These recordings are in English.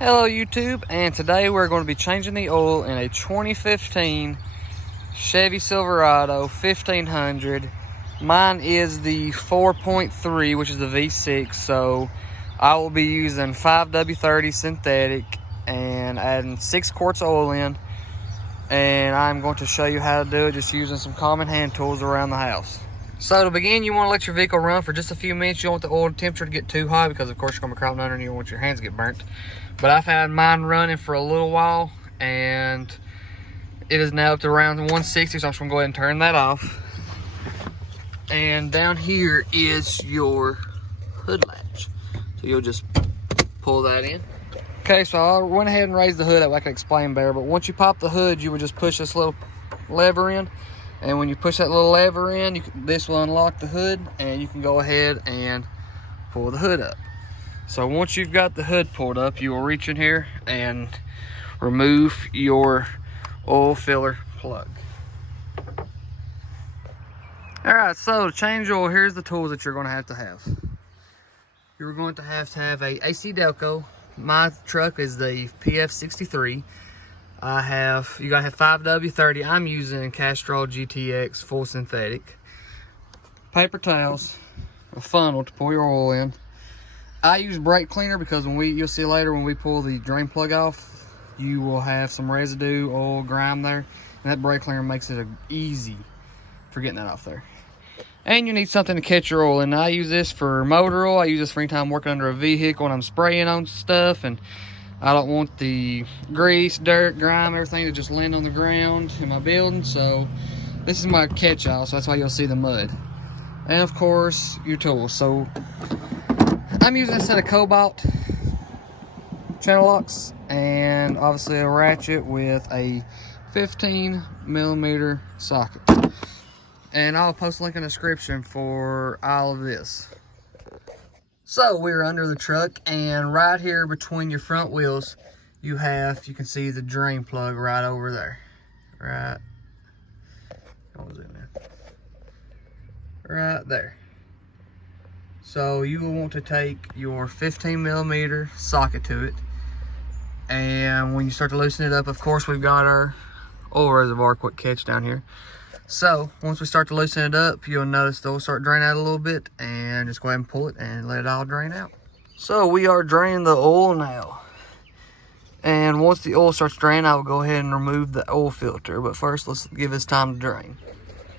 Hello YouTube, and today we're going to be changing the oil in a 2015 Chevy Silverado 1500. Mine is the 4.3, which is the V6, so I will be using 5W30 synthetic and adding 6 quarts of oil in, and I'm going to show you how to do it just using some common hand tools around the house. So to begin, you want to let your vehicle run for just a few minutes. You don't want the oil temperature to get too high because of course you're going to be crawling under and you don't want your hands to get burnt. But I've had mine running for a little while and it is now up to around 160, so I'm just going to go ahead and turn that off. And down here is your hood latch. So you'll just pull that in. Okay, so I went ahead and raised the hood that way I can explain better. But once you pop the hood, you would just push this little lever in. And when you push that little lever in, this will unlock the hood and you can go ahead and pull the hood up. So once you've got the hood pulled up, you will reach in here and remove your oil filler plug. Alright, so to change oil, here's the tools that you're going to have. You're going to have a AC Delco. My truck is the PF63. You gotta have 5W30. I'm using Castrol GTX full synthetic. Paper towels, a funnel to pour your oil in. I use brake cleaner because you'll see later when we pull the drain plug off, you will have some residue, oil, grime there, and that brake cleaner makes it easy for getting that off there. And you need something to catch your oil, and I use this for motor oil. I use this for any time I'm working under a vehicle and I'm spraying on stuff, and I don't want the grease, dirt, grime, everything to just land on the ground in my building. So this is my catch-all, so that's why you'll see the mud. And of course, your tools. So I'm using a set of cobalt channel locks and obviously a ratchet with a 15mm socket. And I'll post a link in the description for all of this. So we're under the truck, and right here between your front wheels, you can see the drain plug right over there. Right. I'll zoom in. Right there. So you will want to take your 15mm socket to it. And when you start to loosen it up, of course, we've got our oil reservoir quick catch down here. So once we start to loosen it up, you'll notice the oil start draining out a little bit, and just go ahead and pull it and let it all drain out. So we are draining the oil now. And once the oil starts draining, I will go ahead and remove the oil filter. But first, let's give this time to drain.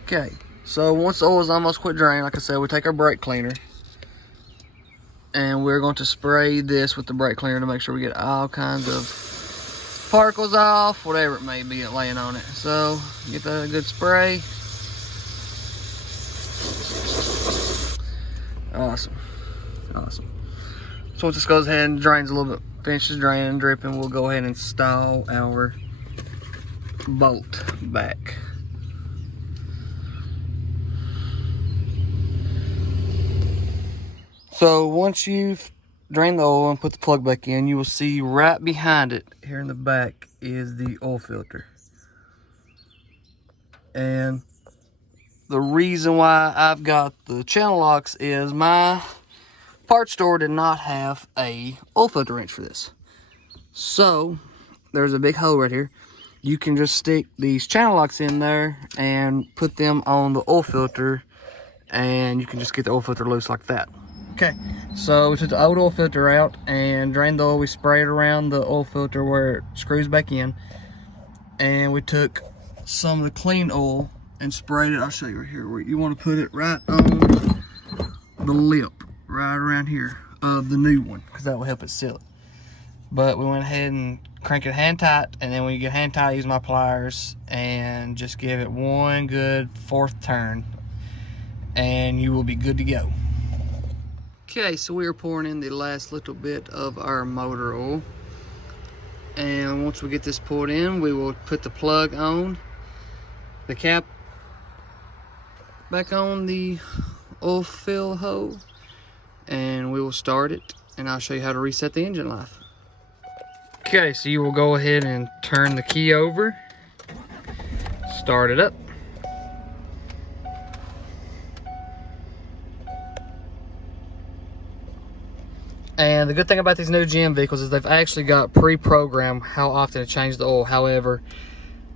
Okay, so once the oil is almost quit draining, like I said, we take our brake cleaner. And we're going to spray this with the brake cleaner to make sure we get all kinds of particles off, whatever it may be laying on it. So get that good spray. Awesome. So once this goes ahead and drains a little bit, finishes draining and dripping, we'll go ahead and install our bolt back. So once you've drained the oil and put the plug back in, you will see right behind it here in the back is the oil filter. And the reason why I've got the channel locks is my parts store did not have a oil filter wrench for this. So there's a big hole right here. You can just stick these channel locks in there and put them on the oil filter, and you can just get the oil filter loose like that. Okay, so we took the old oil filter out and drained the oil. We sprayed around the oil filter where it screws back in. And we took some of the clean oil and sprayed it. I'll show you right here where you want to put it right on the lip, right around here of the new one, because that will help it seal it. But we went ahead and cranked it hand tight, and then when you get hand tight, I use my pliers and just give it one good 4th turn, and you will be good to go. Okay, so we are pouring in the last little bit of our motor oil. And once we get this poured in, we will put the plug on, the cap back on the oil fill hole, and we will start it, and I'll show you how to reset the engine life. Okay, so you will go ahead and turn the key over, start it up. And the good thing about these new GM vehicles is they've actually got pre-programmed how often to change the oil. However,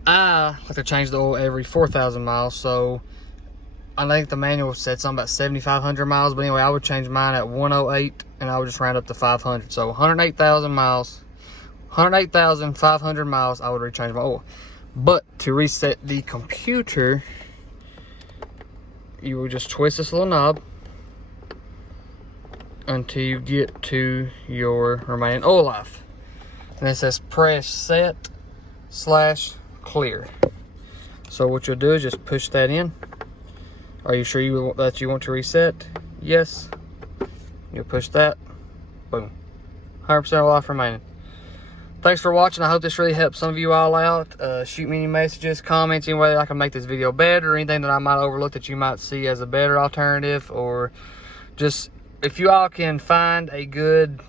I like to change the oil every 4,000 miles. So I think the manual said something about 7,500 miles. But anyway, I would change mine at 108 and I would just round up to 500. So 108,000 miles, 108,500 miles, I would rechange my oil. But to reset the computer, you will just twist this little knob until you get to your remaining oil life. And it says press set / clear. So what you'll do is just push that in. Are you sure that you want to reset? Yes. You'll push that. Boom. 100% oil life remaining. Thanks for watching. I hope this really helps some of you all out. Shoot me any messages, comments, any way that I can make this video better, or anything that I might overlook that you might see as a better alternative, or just if you all can find a good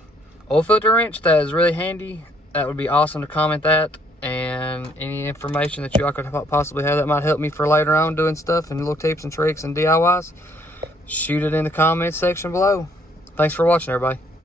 oil filter wrench that is really handy, that would be awesome to comment that. And any information that you all could possibly have that might help me for later on doing stuff and little tips and tricks and DIYs, shoot it in the comments section below. Thanks for watching, everybody.